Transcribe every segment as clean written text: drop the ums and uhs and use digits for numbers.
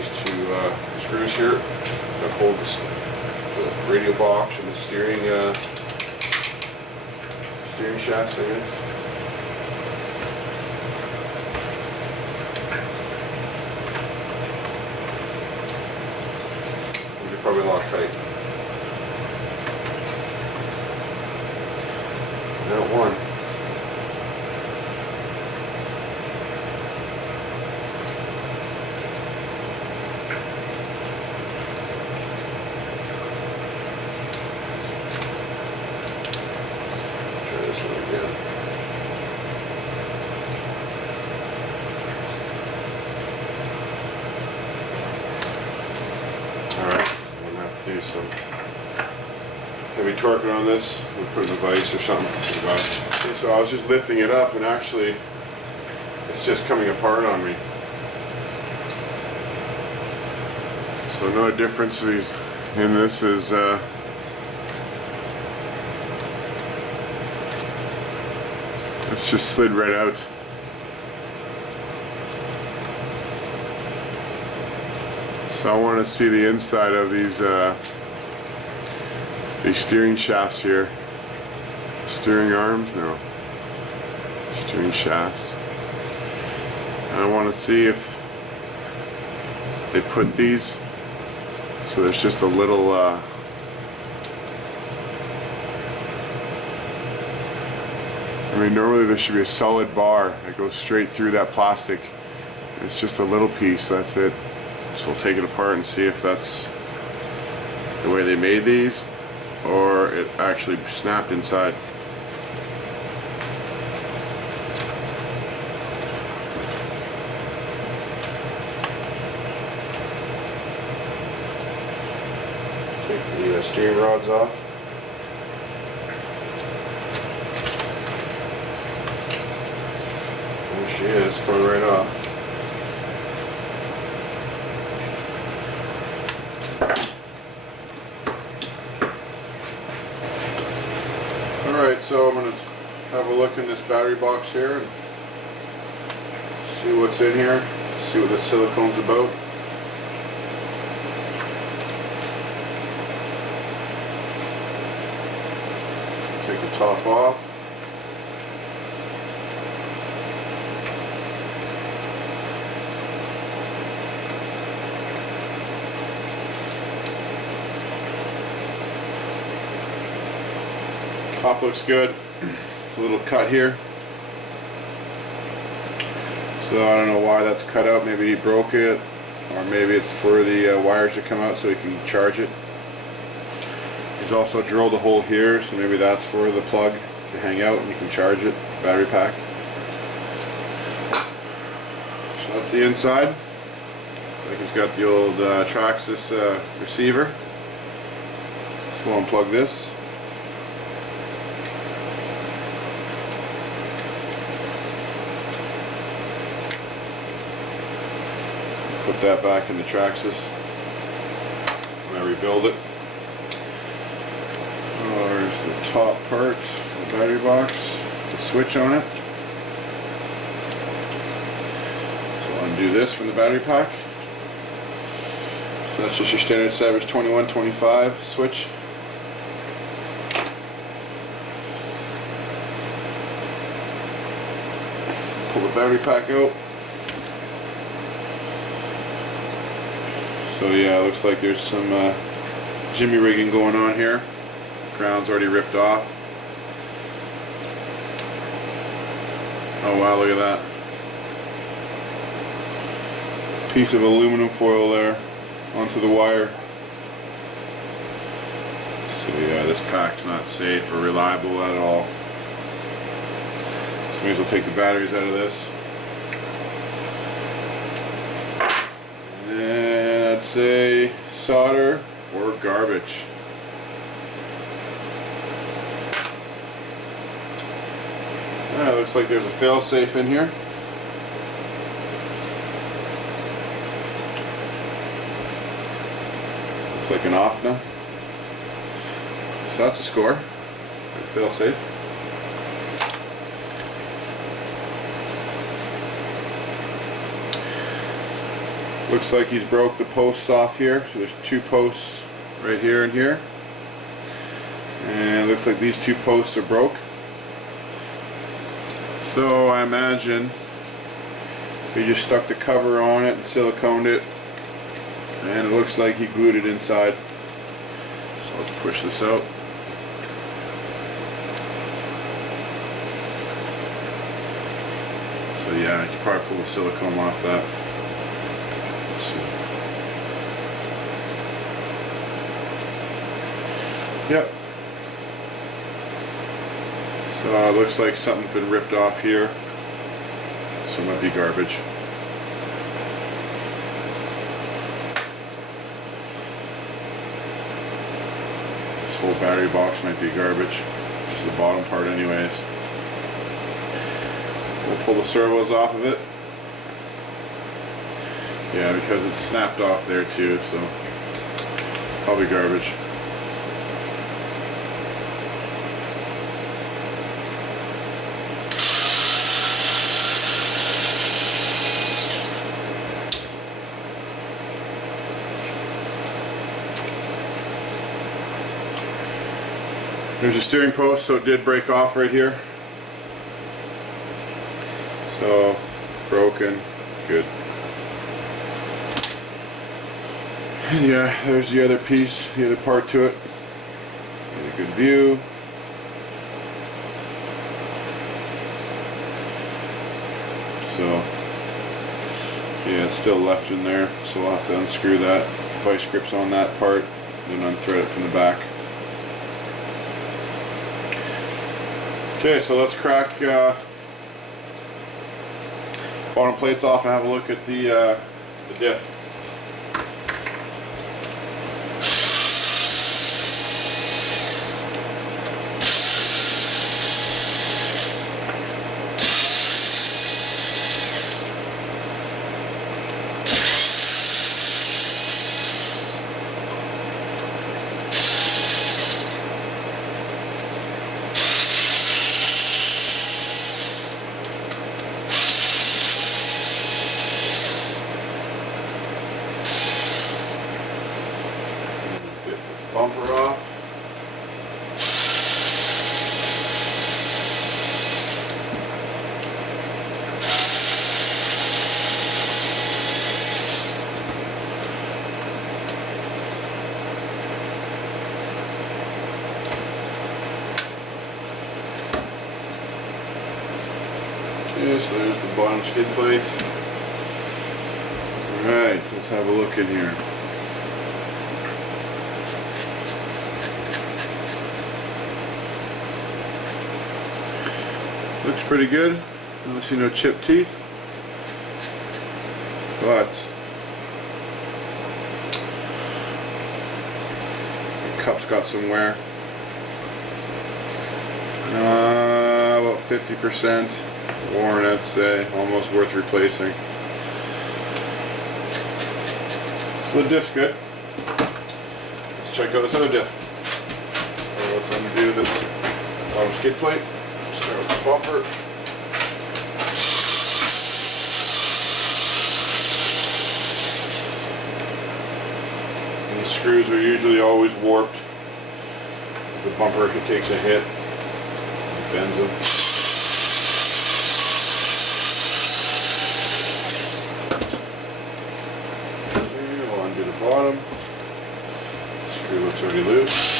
these two screws here that hold the radio box and the steering shafts, I guess. These are probably locked tight. Not one. Try this one again. Alright, I'm gonna have to do some heavy torquing on this. We'll put in a vise or something. Okay, so I was just lifting it up and actually it's just coming apart on me. So no difference in this is it's just slid right out. So I want to see the inside of these steering shafts here. Steering arms? No. Steering shafts. And I want to see if they put these so there's just a little I mean, normally there should be a solid bar that goes straight through that plastic. It's just a little piece, that's it. So we'll take it apart and see if that's the way they made these or it actually snapped inside. Take the steering rods off. There she is, coming right off. Alright, so I'm going to have a look in this battery box here and see what's in here, see what the silicone's about. Take the top off. Top looks good. There's a little cut here. So I don't know why that's cut out. Maybe he broke it, or maybe it's for the wires to come out so he can charge it. He's also drilled a hole here, so maybe that's for the plug to hang out and you can charge it, battery pack. So that's the inside. Looks like he's got the old Traxxas receiver. So we'll unplug this. Put that back in the Traxxas when I rebuild it. Oh, there's the top part, the battery box, the switch on it. So undo this from the battery pack. So that's just your standard Savage 2125 switch. Pull the battery pack out. So yeah, it looks like there's some jimmy rigging going on here. Ground's already ripped off. Oh wow, look at that. Piece of aluminum foil there onto the wire. So yeah, this pack's not safe or reliable at all. So may as well take the batteries out of this. Say solder or garbage. It looks like there's a fail-safe in here. Looks like an off now. So that's a score. Fail-safe. Looks like he's broke the posts off here. So there's two posts right here and here. And it looks like these two posts are broke. So I imagine he just stuck the cover on it and siliconed it. And it looks like he glued it inside. So let's push this out. So yeah, I could probably pull the silicone off that. Let's see. Yep. So it looks like something's been ripped off here. So it might be garbage. This whole battery box might be garbage. Just the bottom part anyways. We'll pull the servos off of it. Yeah, because it's snapped off there too, so probably garbage. There's a steering post, so it did break off right here. So, broken, good. And yeah, there's the other piece, the other part to it. Get a good view. So, yeah, it's still left in there, so we'll have to unscrew that. Vice grips on that part, then unthread it from the back. Okay, so let's crack bottom plates off and have a look at the diff. Bumper off. Okay, so there's the bottom skid plate. Alright, let's have a look in here. Looks pretty good. I don't see no chipped teeth. But the cup's got some wear. About 50% worn, I'd say. Almost worth replacing. So the diff's good. Let's check out this other diff. So let's undo this bottom skid plate. Start with the bumper. And the screws are usually always warped. The bumper takes a hit, it bends them. Okay, we'll undo the bottom. The screw looks already loose.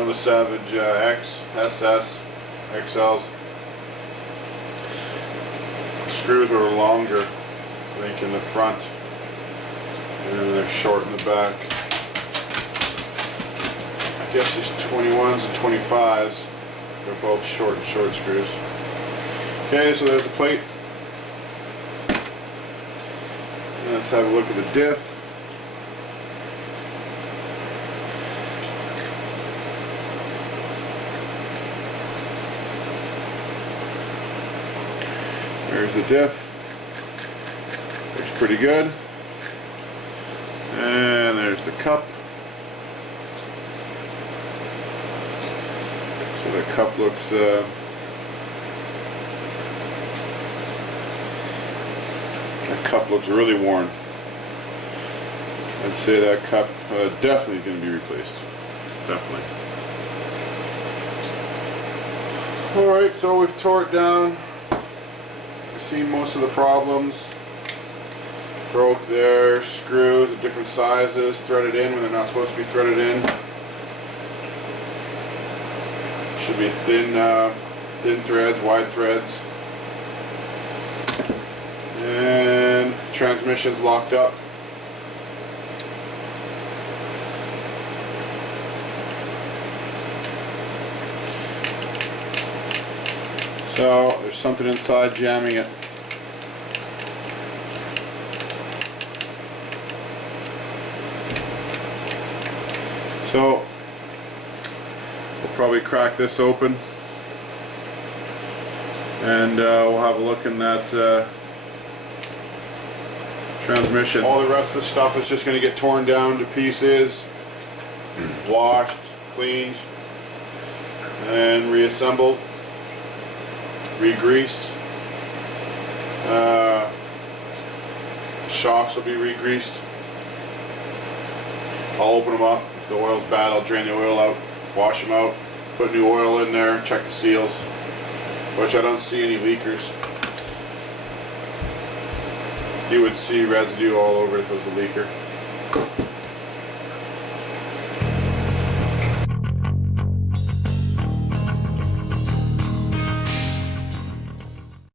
The Savage X, SS, XLs. Screws are longer, I think, in the front, and they're short in the back. I guess these 21s and 25s, they're both short screws. Okay, so there's the plate. And let's have a look at the diff. There's the diff. Looks pretty good. And there's the cup. So the cup looks really worn. I'd say that cup definitely going to be replaced. Definitely. Alright, so we've tore it down. We've seen most of the problems. Broke there, screws of different sizes, threaded in when they're not supposed to be threaded in. Should be thin threads, wide threads. And transmission's locked up. So there's something inside jamming it. So we'll probably crack this open and we'll have a look in that transmission. All the rest of the stuff is just going to get torn down to pieces, washed, cleaned, and reassembled, re-greased. Shocks will be re-greased. I'll open them up. If the oil's bad, I'll drain the oil out, wash them out, put new oil in there, check the seals, which I don't see any leakers. You would see residue all over if it was a leaker.